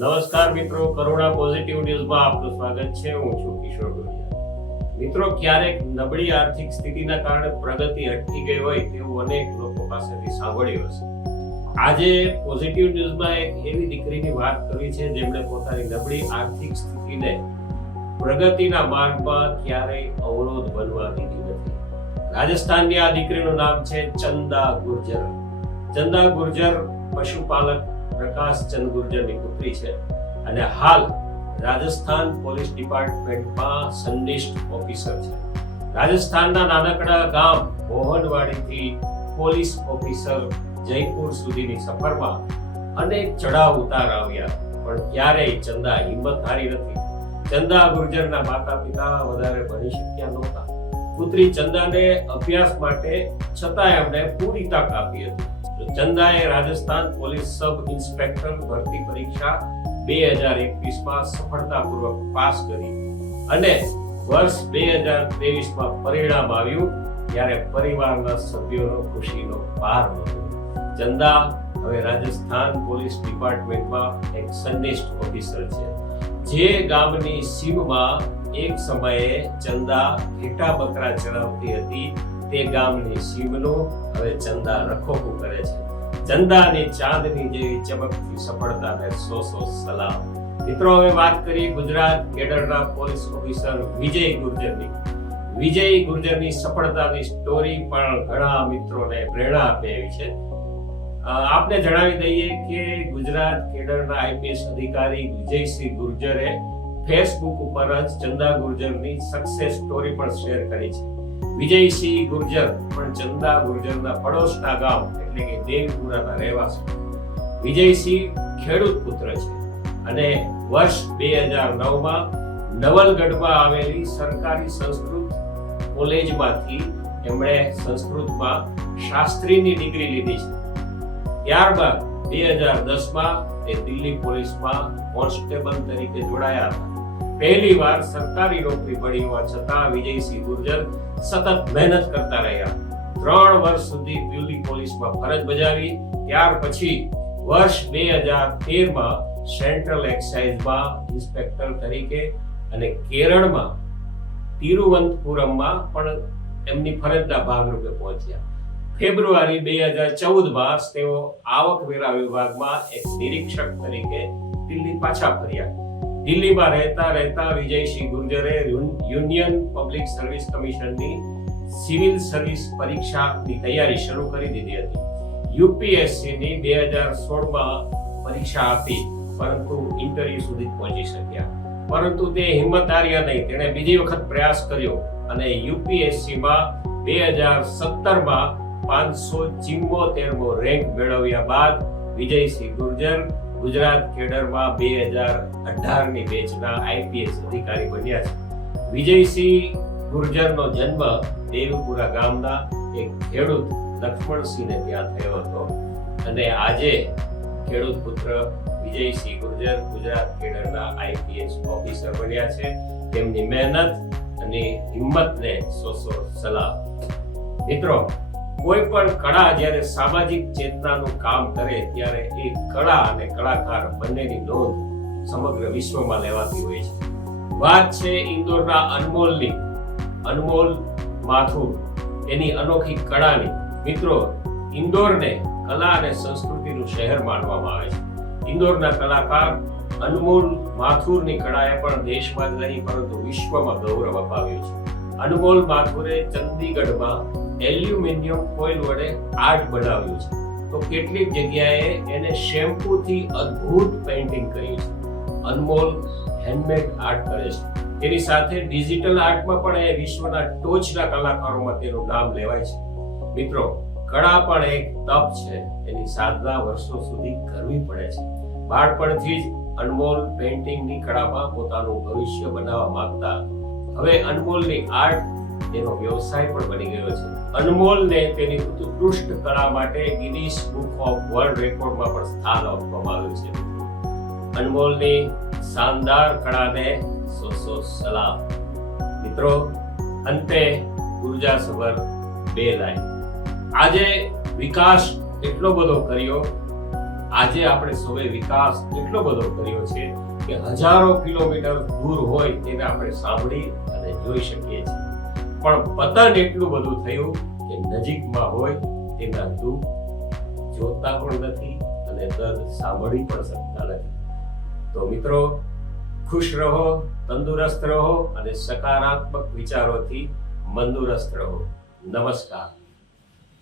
નમસ્કાર મિત્રો, કરુણા પોઝિટિવ ન્યૂઝમાં આપનું સ્વાગત છે. હું છું કિશોર ગુડિયા. મિત્રો, ક્યારેક નબળી આર્થિક સ્થિતિના કારણે પ્રગતિ અટકી ગઈ હોય તેવું અનેક લોકો પાસેથી સાંભળ્યું હશે. આજે પોઝિટિવ ન્યૂઝમાં એક એવી દીકરીની વાત કરવી છે જેમણે પોતાની નબળી આર્થિક સ્થિતિને પ્રગતિના માર્ગમાં ક્યારેય અવરોધ બનવા દીધી નથી. રાજસ્થાનની આ દીકરીનું નામ છે ચંદા ગુર્જર. ચંદા ગુર્જર પશુપાલક પ્રકાશ ચંદ ગુર્જરની પુત્રી છે અને હાલ રાજસ્થાન પોલીસ ડિપાર્ટમેન્ટમાં સંનિષ્ઠ ઓફિસર છે. રાજસ્થાનના નાનકડા ગામ મોહનવાડીથી પોલીસ ઓફિસર જયપુર સુધીની સફરમાં અનેક ચડાવ ઉતાર આવ્યા, પણ ક્યારેય ચંદા હિંમત હારી નથી. ચંદા ગુર્જરના માતા પિતા વધારે ભણી શક્યા નહોતા. પુત્રી ચંદાને અભ્યાસ માટે છતાંય એમણે પૂરી તક આપી હતી. ચંદાએ રાજસ્થાન પોલીસ સબ ઇન્સ્પેક્ટર ભરતી પરીક્ષા 2021માં સફળતાપૂર્વક પાસ કરી અને વર્ષ 2023માં પરિણામ આવ્યું ત્યારે પરિવારના સભ્યોનો ખુશીનો પાર નહોતો. ચંદા હવે રાજસ્થાન પોલીસ ડિપાર્ટમેન્ટમાં એક સંનિષ્ઠ ઓફિસર છે. જે ગામની સીમમાં એક સમયે ચંદા ઘેટા બકરા ચરાવતી હતી, તે ગામની સીમનું હવે ચંદા રખોપું કરે છે. ચંદાની ચાંદની જેવી ચમકતી સફળતાને સો સલામ. મિત્રો, હવે વાત કરીએ ગુજરાત કેડરના પોલીસ ઓફિસર વિજય ગુર્જરની. વિજય ગુર્જરની સફળતાની સ્ટોરી પણ ઘણા મિત્રોને પ્રેરણા આપે એવી છે. આપને જણાવી દઈએ કે ગુજરાત કેડરના આઈપીએસ અધિકારી વિજયસિંહ ગુર્જરે ફેસબુક ઉપર જ ચંદા ગુર્જરની સક્સેસ સ્ટોરી પણ શેર કરી છે. વિજયસિંહ ગુર્જર પણ ચંદા ગુર્જરના પડોશના ગામ એટલે કે દેવપુરાના રહેવાસી. વિજયસિંહ ખેડૂત પુત્ર છે અને વર્ષ 2009માં નવલગઢમાં આવેલી સરકારી સંસ્કૃત કોલેજમાંથી એમણે સંસ્કૃતમાં શાસ્ત્રીની ડિગ્રી લીધી છે. ત્યારબાદ 2010માં તે દિલ્હી પોલીસમાં કોન્સ્ટેબલ તરીકે જોડાયા હતા. પહેલી વાર સરકારી નોકરી મળી હોવા છતાં વિજયસિંહ ગુર્જર સતત મહેનત કરતા રહ્યા. 3 વર્ષ સુધી દિલ્હી પોલીસમાં ફરજ બજાવી. ત્યાર પછી વર્ષ 2013માં સેન્ટ્રલ એક્સાઇઝમાં ઇન્સ્પેક્ટર તરીકે અને કેરળમાં તિરુવનંતપુરમમાં પણ એમની ફરજના ભાગરૂપે પહોંચ્યા. ફેબ્રુઆરી 2014માં તેઓ આવકવેરા વિભાગમાં એક નિરીક્ષક તરીકે દિલ્હી પાછા ફર્યા. દિલ્હીમાં રહેતા વિજયસિંહ ગુર્જરે યુનિયન પબ્લિક સર્વિસ કમિશનની સિવિલ સર્વિસ પરીક્ષાની તૈયારી શરૂ કરી દીધી હતી. યુપીએસસીની 2016માં પરીક્ષા આપી, પરંતુ ઇન્ટરવ્યુ સુધી પહોંચી શક્યા. પરંતુ તે હિંમત હાર્યા નહીં. તેણે બીજી વખત પ્રયાસ કર્યો અને યુપીએસસીમાં 2017માં 574મો રેન્ક મેળવ્યા બાદ વિજયસિંહ ગુર્જર ગુજરાત કેડરમાં 2018ની બેચના આઈપીએસ અધિકારી બન્યા છે. વિજયસિંહ ગુર્જરનો જન્મ દેવપુરા ગામના એક ખેડૂત લક્ષ્મણસિંહને ત્યાં થયો હતો અને આજે ખેડૂત પુત્ર વિજયસિંહ ગુર્જર ગુજરાત કેડરના આઈપીએસ ઓફિસર બન્યા છે. તેમની મહેનત અને હિંમતને સો સલામ. મિત્રો, કોઈ પણ કળા જ્યારે સામાજિક ચેતનાનું કામ કરે ત્યારે એ કળા અને કલાકાર બંનેની નોંધ સમગ્ર વિશ્વમાં લેવાતી હોય છે. વાત છે ઇન્દોરના અનમોલ માથુર એની અનોખી કળાની. મિત્રો, ઇન્દોરને કલા અને સંસ્કૃતિનું શહેર માનવામાં આવે છે. ઇન્દોરના કલાકાર અનમોલ માથુરની કળાએ પણ દેશમાં જ નહીં પરંતુ વિશ્વમાં ગૌરવ અપાવ્યું છે. અનમોલ માથુરે ચંદીગઢમાં એલ્યુમિનિયમ ફોઇલ વડે આર્ટ બનાવ્યું છે, તો કેટલીક જગ્યાએ એને શેમ્પૂથી અદ્ભુત પેઇન્ટિંગ કર્યું છે. અનમોલ હેન્ડમેડ આર્ટ કરે છે. તેની સાથે ડિજિટલ આર્ટમાં પણ એ વિશ્વના ટોચના કલાકારોમાં તેનું નામ લેવાય છે. મિત્રો, કળા પણ એક તપ છે. એની સાધના વર્ષો સુધી કરવી પડે છે. બાળપણથી જ અનમોલ પેઇન્ટિંગની કળામાં પોતાનું ભવિષ્ય બનાવવા માંગતા હવે અનમોલની આર્ટ તેનો વ્યવસાય પણ બની ગયો છે. અનમોલને તેની ઉત્કૃષ્ટ કળા માટે ગિનીસ બુક ઓફ વર્લ્ડ રેકોર્ડમાં પણ સ્થાન આપવામાં આવ્યું છે. અનમોલની શાનદાર કળાને સો સલામ. મિત્રો, અંતે ઉર્જાસભર 2 લાઈન. આજે વિકાસ એટલો બધો કર્યો આજે આપણે સૌએ વિકાસ એટલો બધો કર્યો છે કે હજારો કિલોમીટર દૂર હોય તેને આપણે સાંભળી અને જોઈ શકીએ છીએ, પણ પતન એટલું બધું થયું કે નજીકમાં હોય તેના દુઃખ જોતા પણ નથી અને દર્દ સાંભળી પણ શકતા નથી. તો મિત્રો, ખુશ રહો, તંદુરસ્ત રહો અને સકારાત્મક વિચારોથી મંદુરસ્ત રહો. નમસ્કાર.